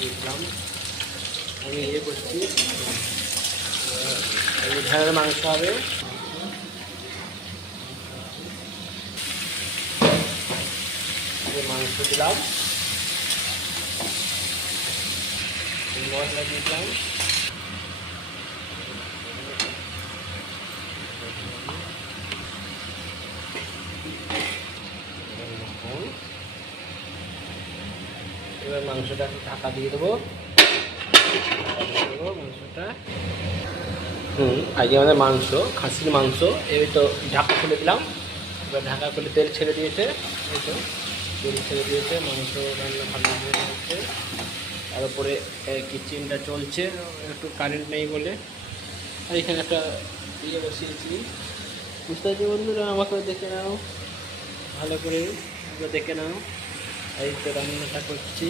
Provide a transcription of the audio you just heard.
দেখলাম আমি করছি, ভেড়ার মাংস হবে। মাংস দিলাম, মশলা দিলাম, এবার মাংসটা ঢাকা দিয়ে দেবো। মাংসটা আজকে আমাদের মাংস, খাসির মাংস। এই তো ঢাকা খুলে দিলাম, এবার ঢাকা খুলে তেল ছেড়ে দিয়েছে, এই তো তেল ছেড়ে দিয়েছে, মাংস রান্না ভালো হয়ে হচ্ছে। তার উপরে কিচেনটা চলছে, একটু কারেন্ট নেই বলে। আর এখানে একটা ইয়ে বসিয়েছি, বুঝতে পারছি বন্ধুরা, আমাকে দেখে নাও ভালো করে, দেখে নাও। এই তো রান্নাটা করছি।